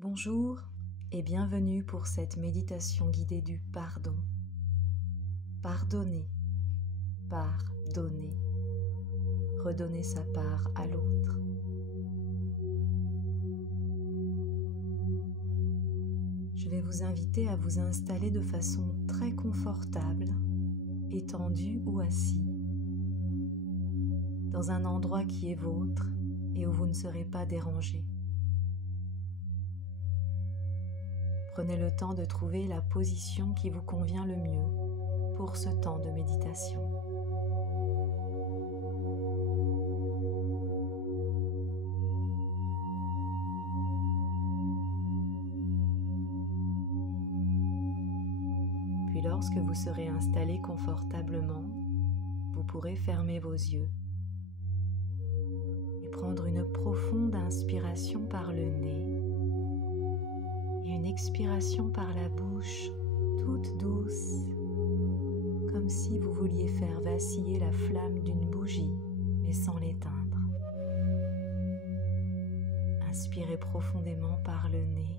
Bonjour et bienvenue pour cette méditation guidée du pardon. Pardonner, pardonner, redonner sa part à l'autre. Je vais vous inviter à vous installer de façon très confortable, étendu ou assis, dans un endroit qui est vôtre et où vous ne serez pas dérangé. Prenez le temps de trouver la position qui vous convient le mieux pour ce temps de méditation. Puis lorsque vous serez installé confortablement, vous pourrez fermer vos yeux et prendre une profonde inspiration par le nez et une expiration par la bouche toute douce, comme si vous vouliez faire vaciller la flamme d'une bougie, mais sans l'éteindre. Inspirez profondément par le nez,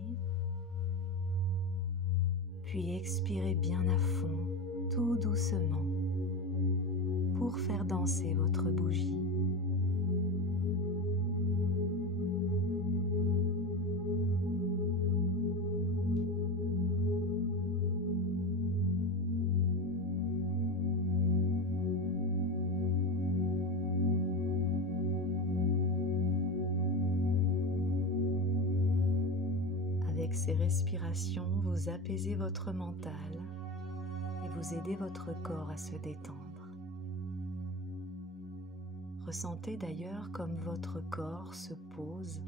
puis expirez bien à fond, tout doucement, pour faire danser votre bougie. Avec ces respirations, vous apaisez votre mental et vous aidez votre corps à se détendre. Ressentez d'ailleurs comme votre corps se pose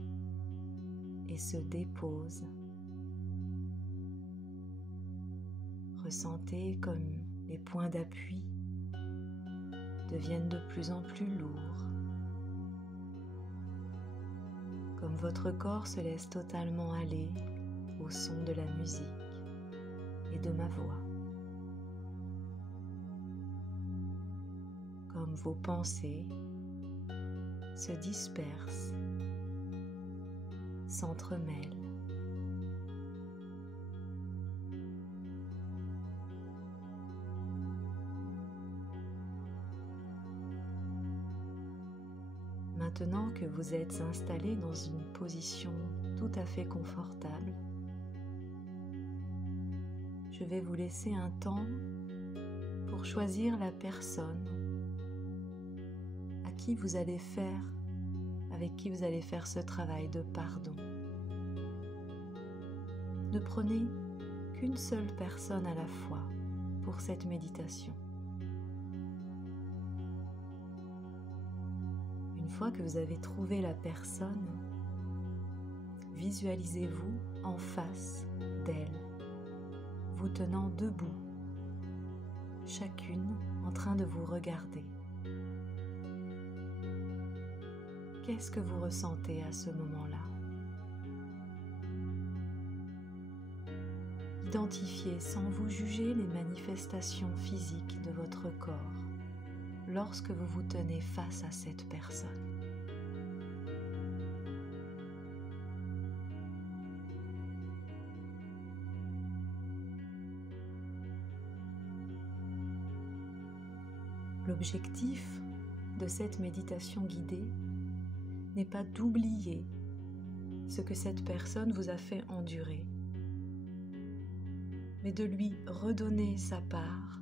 et se dépose. Ressentez comme les points d'appui deviennent de plus en plus lourds. Comme votre corps se laisse totalement aller au son de la musique et de ma voix. Comme vos pensées se dispersent, s'entremêlent. Maintenant que vous êtes installé dans une position tout à fait confortable, je vais vous laisser un temps pour choisir la personne avec qui vous allez faire ce travail de pardon. Ne prenez qu'une seule personne à la fois pour cette méditation. Une fois que vous avez trouvé la personne, visualisez-vous en face d'elle, vous tenant debout, chacune en train de vous regarder. Qu'est-ce que vous ressentez à ce moment-là? Identifiez sans vous juger les manifestations physiques de votre corps lorsque vous vous tenez face à cette personne. L'objectif de cette méditation guidée n'est pas d'oublier ce que cette personne vous a fait endurer, mais de lui redonner sa part,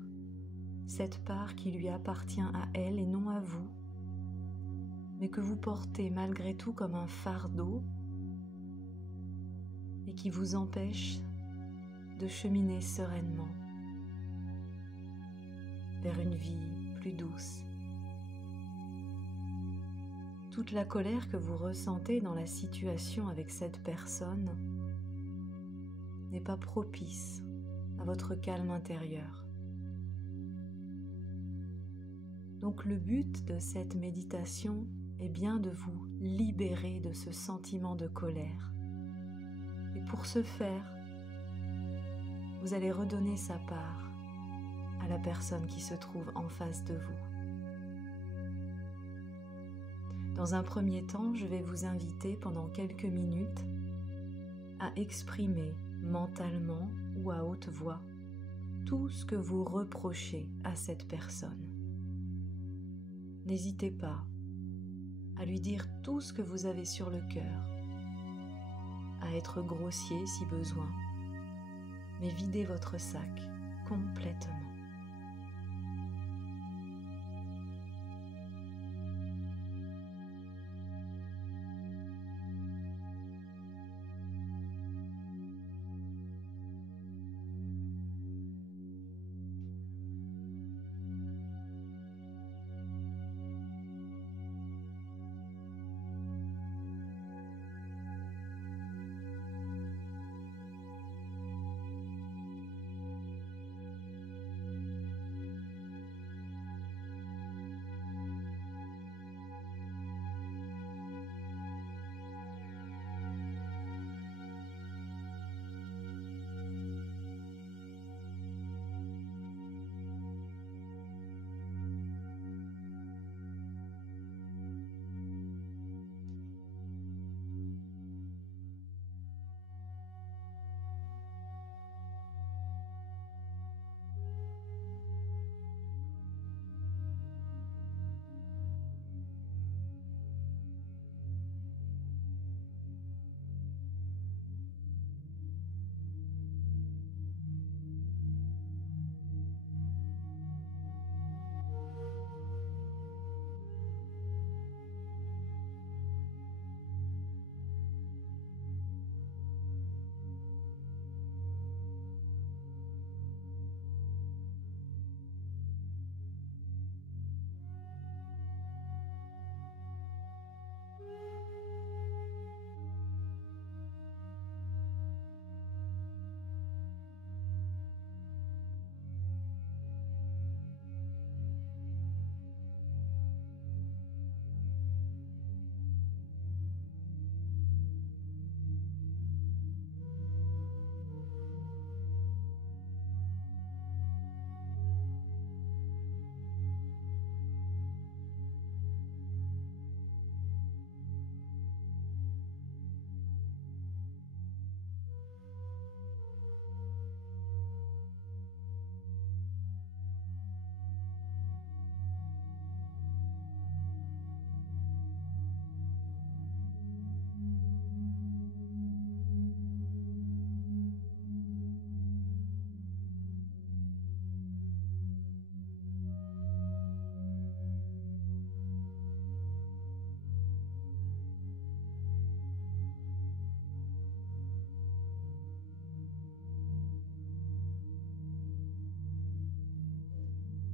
cette part qui lui appartient à elle et non à vous, mais que vous portez malgré tout comme un fardeau et qui vous empêche de cheminer sereinement vers une vie plus douce. Toute la colère que vous ressentez dans la situation avec cette personne n'est pas propice à votre calme intérieur. Donc le but de cette méditation est bien de vous libérer de ce sentiment de colère. Et pour ce faire, vous allez redonner sa part à la personne qui se trouve en face de vous. Dans un premier temps, je vais vous inviter pendant quelques minutes à exprimer mentalement ou à haute voix tout ce que vous reprochez à cette personne. N'hésitez pas à lui dire tout ce que vous avez sur le cœur, à être grossier si besoin, mais videz votre sac complètement.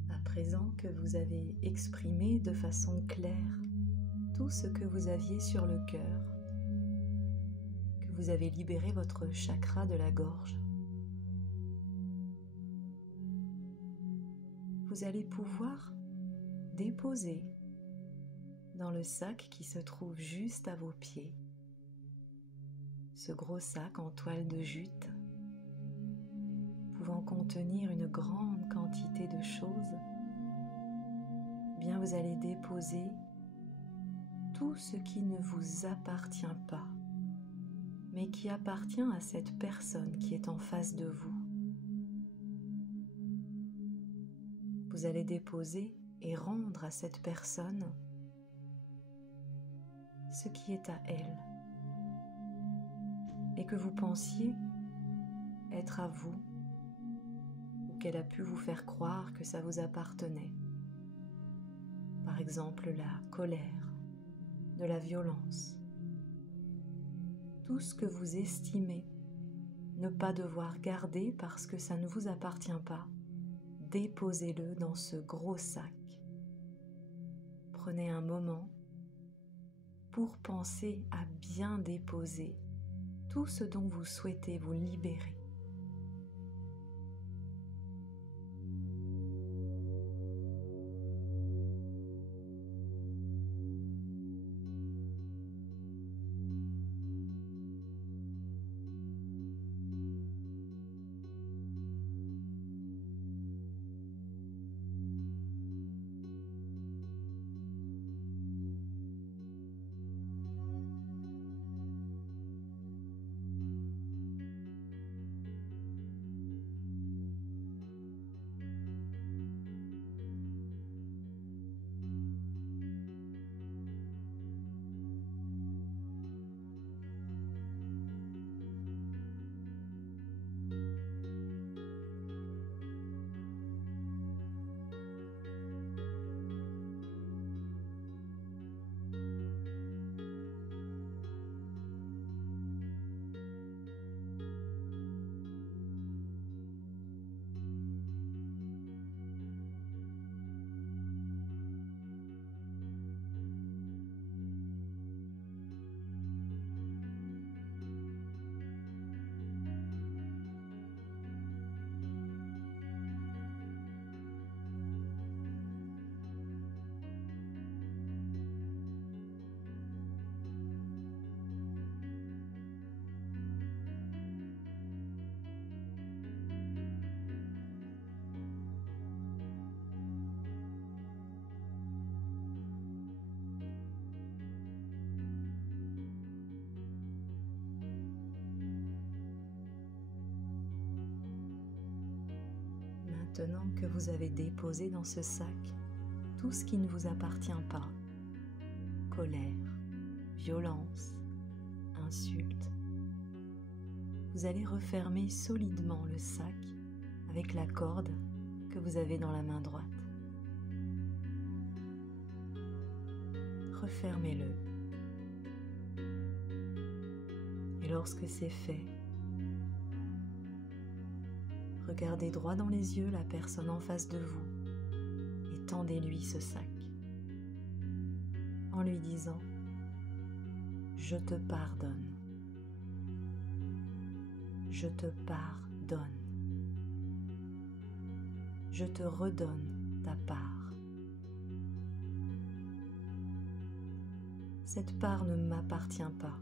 À présent que vous avez exprimé de façon claire tout ce que vous aviez sur le cœur, que vous avez libéré votre chakra de la gorge, vous allez pouvoir déposer dans le sac qui se trouve juste à vos pieds, ce gros sac en toile de jute, pouvant contenir une grande quantité de choses, bien vous allez déposer tout ce qui ne vous appartient pas, mais qui appartient à cette personne qui est en face de vous. Vous allez déposer et rendre à cette personne ce qui est à elle et que vous pensiez être à vous ou qu'elle a pu vous faire croire que ça vous appartenait. Par exemple, la colère, de la violence. Tout ce que vous estimez ne pas devoir garder parce que ça ne vous appartient pas, déposez-le dans ce gros sac. Prenez un moment pour penser à bien déposer tout ce dont vous souhaitez vous libérer. Maintenant que vous avez déposé dans ce sac tout ce qui ne vous appartient pas, colère, violence, insulte, vous allez refermer solidement le sac avec la corde que vous avez dans la main droite. Refermez-le. Et lorsque c'est fait, regardez droit dans les yeux la personne en face de vous et tendez-lui ce sac en lui disant « Je te pardonne. Je te pardonne. Je te redonne ta part. Cette part ne m'appartient pas.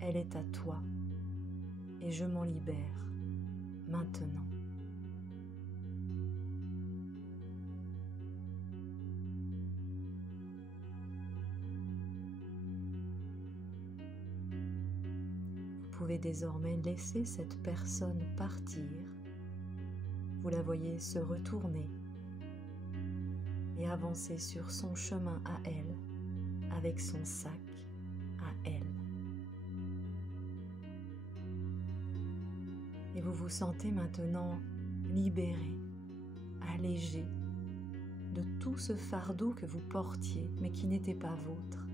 Elle est à toi et je m'en libère maintenant. » Vous pouvez désormais laisser cette personne partir. Vous la voyez se retourner et avancer sur son chemin à elle avec son sac à elle. Et vous vous sentez maintenant libéré, allégé de tout ce fardeau que vous portiez mais qui n'était pas vôtre.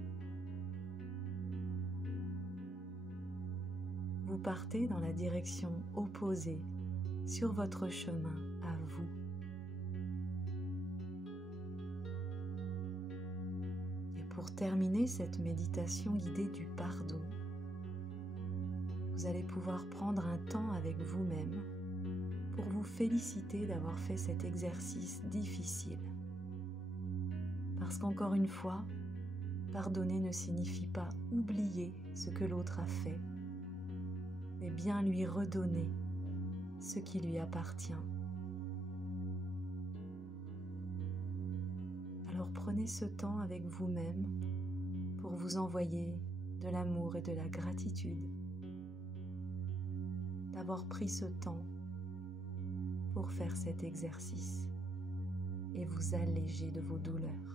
Vous partez dans la direction opposée sur votre chemin à vous. Et pour terminer cette méditation guidée du pardon, vous allez pouvoir prendre un temps avec vous-même pour vous féliciter d'avoir fait cet exercice difficile. Parce qu'encore une fois, pardonner ne signifie pas oublier ce que l'autre a fait, mais bien lui redonner ce qui lui appartient. Alors prenez ce temps avec vous-même pour vous envoyer de l'amour et de la gratitude d'avoir pris ce temps pour faire cet exercice et vous alléger de vos douleurs.